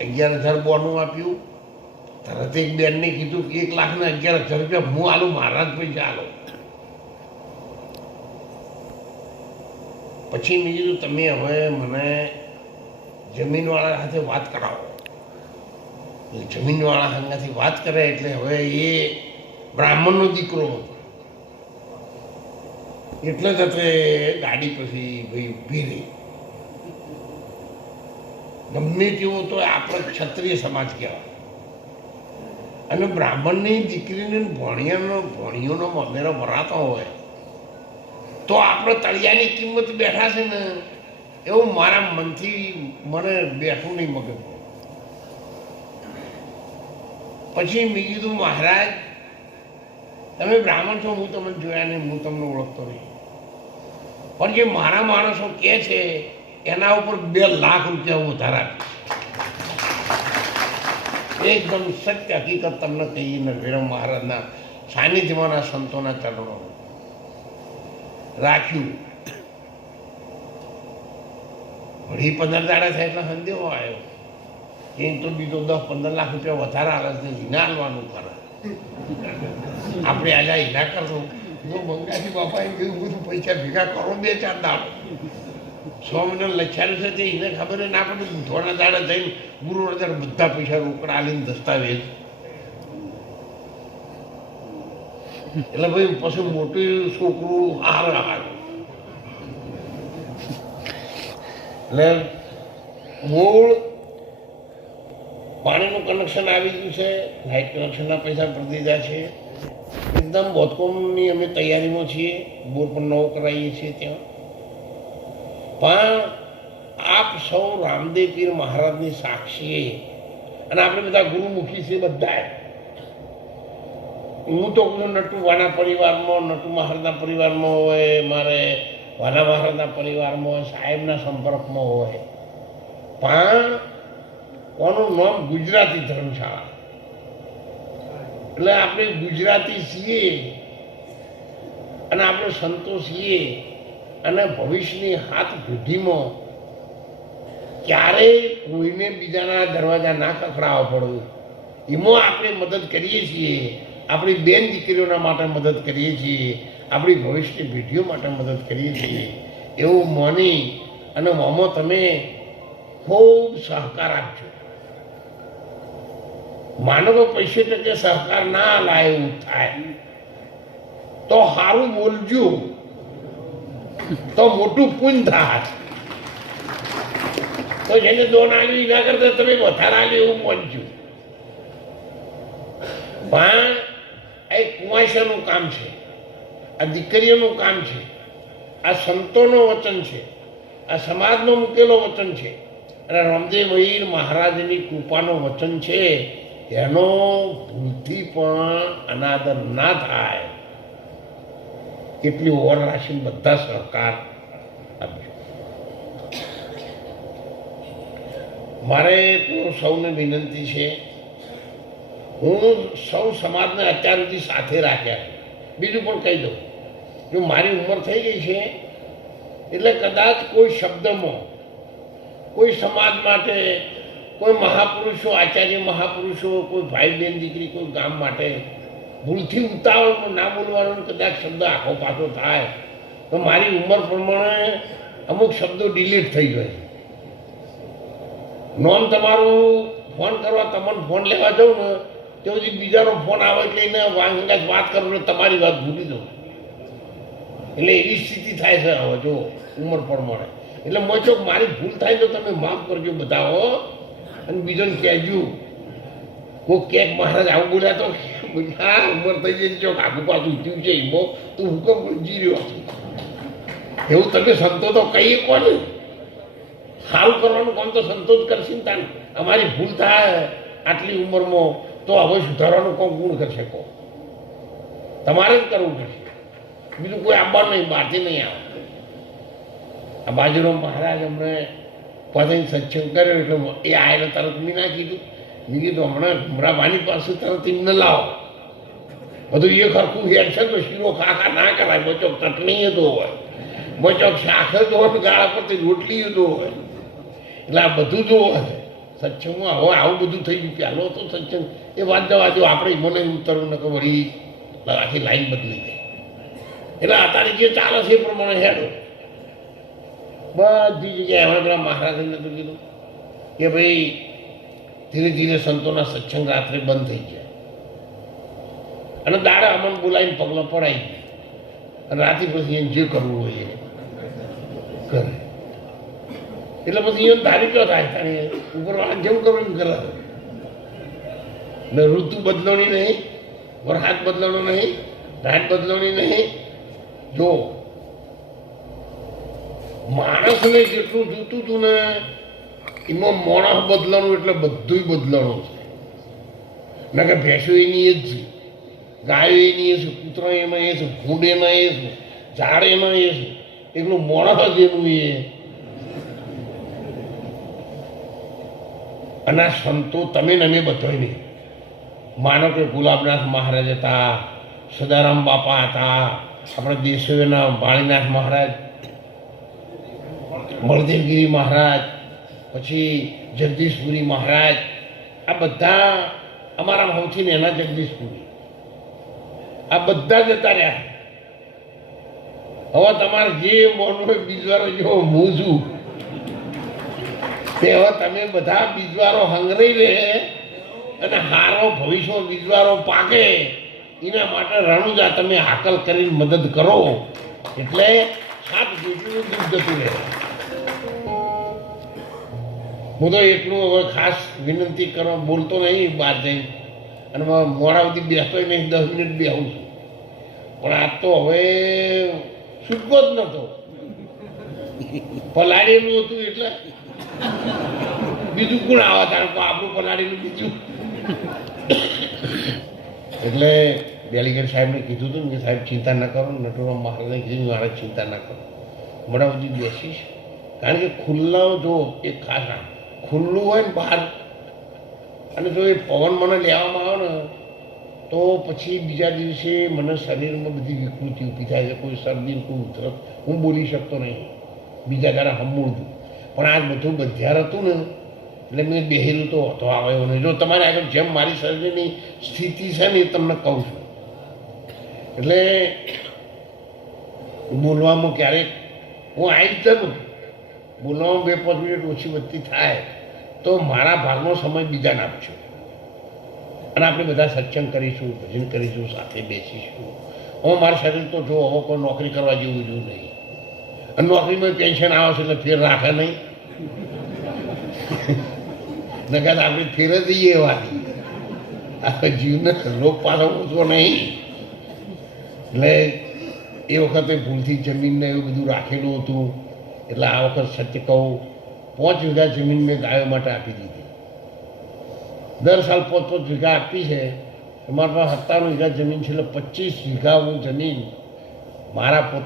અગિયાર હજાર બોનું આપ્યું. તરત એક બેનને કીધું કે એક લાખ ને અગિયાર હજાર રૂપિયા હું આલું, મારા જ પૈસા આલો. પછી મેં કીધું, તમે હવે મને જમીનવાળા સાથે વાત કરાવો. જમીનવાળા સાંગાથી વાત કરે એટલે હવે એ બ્રાહ્મણનો દીકરો એટલે જ ગાડી પછી ભાઈ ઊભી રહી. ગમે તેવો તો આપણે ક્ષત્રિય સમાજ કહેવાય. અને બ્રાહ્મણની દીકરીને ભણિયાનો, ભણિયોનો મમેરો ભરાતો હોય, તો આપણે તળિયાની કિંમત બેઠા છે ને, એવું મારા મનથી મને બેઠું નહીં મગજ. પછી મેં કીધું, મહારાજ, તમે બ્રાહ્મણ છો, હું તમને જોયા નહીં, હું તમને ઓળખતો નહીં. પણ જે મારા માણસો કહે છે એના ઉપર બે લાખ રૂપિયા હું વધારા એકદમ સત્ય હકીકત તમને કહીને વિરમ મહારાજના સાનિધ્યમાંના સંતોના ચરણો રાખ્યું. વળી પંદર દાડા થાય એટલે સંદેહો આવ્યો. એ તો બીજો દસ પંદર લાખ રૂપિયા વધારે આવે છે, હિના હાલવાનું કરે. આપણે આજે હિના કરશું. જો બંગાળી બાપાએ કીધું બધું પૈસા ભેગા કરો, બે ચાર દાડો. સો મહિના લખ્યાનું છે તે, એને ખબર ના પડે થોડા દાડા થઈને ગુરુ હજાર બધા પૈસા રોકડા આલીને દસ્તાવેજ. એટલે ભાઈ, પછી મોટું છોકરું હાર હાર. એટલે મૂળ પાણીનું કનેક્શન આવી ગયું છે લાઇટ કનેક્શનના પૈસા ભરી દીધા છે. એકદમ બોધકોમની અમે તૈયારીમાં છીએ, બોર પણ નવો કરાવીએ છીએ ત્યાં. પણ આપ સૌ રામદેવ પીર મહારાજની સાક્ષીએ અને આપણે બધા ગુરુમુખી છીએ બધા હું તો કહું નટુ વાના પરિવારમાં નટુ મહારાજના પરિવારમાં હોય, મારે વાના મહારાજના પરિવારમાં હોય, સાહેબના સંપર્કમાં હોય. પણ કોનું નામ ગુજરાતી ધર્મશાળા. એટલે આપણે ગુજરાતી છીએ. અને આપણે સંતો અને ભવિષ્યની હાથ વૃદ્ધિમાં ક્યારેય કોઈને બીજાના દરવાજા ના ખખડાવવા પડવું. એમાં આપણે મદદ કરીએ છીએ. આપણી બેન દીકરીઓના માટે મદદ કરીએ છીએ. આપણી ભવિષ્યની પેઢીઓ માટે મદદ કરીએ છીએ. એવું માની અને મોમાં તમે ખૂબ સહકાર આપજો. માનો કે પૈસે ટકે સહકાર ના લાય એવું થાય, તો સારું બોલજો. તો મોટું પુણ્ય થાય તો જેને દોન આવી ના કરતા તમે વધારે આવી એવું માનજો પણ આ કુવાશાનું કામ છે, આ દીકરીઓનું કામ છે, આ સંતોનું વચન છે, આ સમાજનો મૂકેલો વચન છે. અને રામદેવ વીર મહારાજની કૃપાનો વચન છે, એનો ભૂલથી પણ અનાદર ના થાય. એટલી ઓવર રાશિ બધા સહકાર આપજો મારે તો સૌને વિનંતી છે, હું સૌ સમાજને અત્યાર સુધી સાથે રાખ્યા બીજું પણ કહી દઉં, જો મારી ઉંમર થઈ ગઈ છે, એટલે કદાચ કોઈ શબ્દમાં, કોઈ સમાજ માટે, કોઈ મહાપુરુષો, આચાર્ય મહાપુરુષો, કોઈ ભાઈ બહેન દીકરી કોઈ ગામ માટે ભૂલથી ઉતાવળમાં ના બોલવાનો, કદાચ શબ્દ આખો પાછો થાય. તો મારી ઉંમર પ્રમાણે અમુક શબ્દો ડિલીટ થઈ જાય. નોમ તમારું, ફોન કરવા તમને ફોન લેવા જાઉં ને, તો પછી બીજાનો ફોન આવે એટલે એને વાંગા વાત કરું ને તમારી વાત ભૂલી દઉં એટલે એવી સ્થિતિ થાય છે હવે, જો ઉંમર પ્રમાણે. એટલે મચો મારી ભૂલ થાય તો તમે માફ કરજો બધા હો. અને બીજોને કહેજો. કોઈ ક્યાંક મહારાજ આવું બોલ્યા તો હા ઉંમર થઈ જઈને ચોક આગુ પાછું ઉઠ્યું છે એમાં તું હુકમ ગુંજી રહ્યો છું એવું તમે સંતો તો કહીએ કોને સારું કરવાનું કામ તો સંતો જ કરશે ને તાન અમારી ભૂલ થાય આટલી ઉંમરમાં તો હવે સુધારવાનું કોણ ગુણ કરશે કો તમારે જ કરવું પડશે બીજું કોઈ આવવાનું નહીં બહારથી નહીં આવે આ બાજુનો મહારાજ અમને પદઈ સત્સંગ કર્યો એટલે એ આવેલો તરત મી ના કીધું મેં કીધું હમણાં ભમરાભાની પાસે તરત એમને લાવો. બધું એ ખરખું ઘેર છે તો શીરો ખાખા ના કરાય બચોક ચટણી તો હોય. બચોક શાક તો હોય ગાળા પરથી રોટલી તો હોય. એટલે આ બધું જો હોય. સત્સંગમાં હવે આવું બધું થઈ ગયું પહેલો તો સત્સંગ. એ વાત જવા જો આપણે મને ઉતરવું ને વળી આખી લાઈન બદલી ગઈ એટલે અત્યારે જે ચાલે છે એ પ્રમાણે હેડો. બધી જગ્યાએ એમાં પેલા મહારાજને તો કીધું કે ભાઈ ધીરે ધીરે સંતોના સત્સંગ રાત્રે બંધ થઈ ગયા અને દાડા અમન બોલાવીને પગલો પડાવી ગયા અને રાતે પછી એને જે કરવું હોય કરે. એટલે પછી એને ધારી ગયો રાજધાની ઉપરવાળા જેમ કરવું એમ કરે. ને ઋતુ બદલવાની નહીં, વરસાદ બદલવાનો નહીં, રાત બદલવાની નહીં. જો માણસને જેટલું જોતું હતું ને એમાં મોણસ બદલાણું એટલે બધું બદલાણું છે. ના કે ભેંસો એની એ જ છે. ગાયો એની એ છે, કૂતરા એના એ છે, ભૂંડ એના એ છે, ઝાડ એના એ છે. એકલું મોણસ જ એનું એ. અને આ સંતો તમે ને અમે બધા નહીં માનો કે ગુલાબનાથ મહારાજ હતા, સદારામ બાપા હતા, આપણા દેશોના વાણીનાથ મહારાજ, મળદેવગીરી મહારાજ પછી જગદીશપુરી મહારાજ, આ બધા અમારા સૌથી નેના જગદીશપુરી. આ બધા જતા રહ્યા. હવે તમારે જે મોનો બીજવારો જો હું છું, તે હવે તમે બધા બીજવારો હંગરી રહે અને હારો ભવિષ્ય બીજવારો પાકે. એના માટે રણુજા તમે હાકલ કરીને મદદ કરો. એટલે સાત જેટલું દૂધ જતું રહે. હું તો એટલું હવે ખાસ વિનંતી કરવા બોલતો નહીં, બહાર જઈને. અને મોડા સુધી બેસતો નહીં, દસ મિનિટ બેહું છું. પણ આજ તો હવે છૂટકો જ નતો પલાળેલું હતું એટલે બીજું કોણ આવા તો આપણું પલાળેલું બીજું. એટલે ડેલિગેટ સાહેબને કીધું હતું ને કે, સાહેબ, ચિંતા ન કરો નટુરામ મહારાજને કીધું મારે ચિંતા ન કરો. મોડા સુધી બેસીશ. કારણ કે ખુલ્લાઓ જો એ ખાસ આ ખુલ્લું હોય ને બહાર. અને જો એ પવન મને લેવામાં આવે ને, તો પછી બીજા દિવસે મને શરીરમાં બધી વિકૃતિ ઊભી થાય છે. કોઈ શરદી, કોઈ ઉધરસ, હું બોલી શકતો નહીં. બીજા ઘરે હમું હતું પણ આ બધું બધ્યાર હતું ને, એટલે મેં બેહેલું તો હતો આવ્યો નહીં જો તમારે આગળ જેમ મારી શરીરની સ્થિતિ છે ને એ તમને કહું છું. એટલે બોલવામાં ક્યારેક હું આવી જ બોલવામાં બે પાંચ મિનિટ ઓછી વધતી થાય, તો મારા ભાગનો સમય બીજાને આપજો. અને આપણે બધા સત્સંગ કરીશું, ભજન કરીશું, સાથે બેસીશું. હું મારા શરીર તો જો હવે કોઈ નોકરી કરવા જેવું જેવું નહીં. અને નોકરીમાં પેન્શન આવે છે એટલે ફેર રાખે નહીં. નકર આપણે ફેર જ દઈએ એવાની આપણે જીવને રોગ પાછો ઓછો નહીં. એટલે એ વખતે ભૂલથી જમીનને એવું બધું રાખેલું હતું. એટલે આ વખત સત્ય કહું, પાંચ વીઘા જમીન મેં ગાયો માટે આપી દીધી. દર સાલ પાંચ પાંચ વીઘા આપી છે. અમારા પાસે સત્તાણું વીઘા જમીન છે એટલે પચીસ વીઘા હું જમીન મારા પોત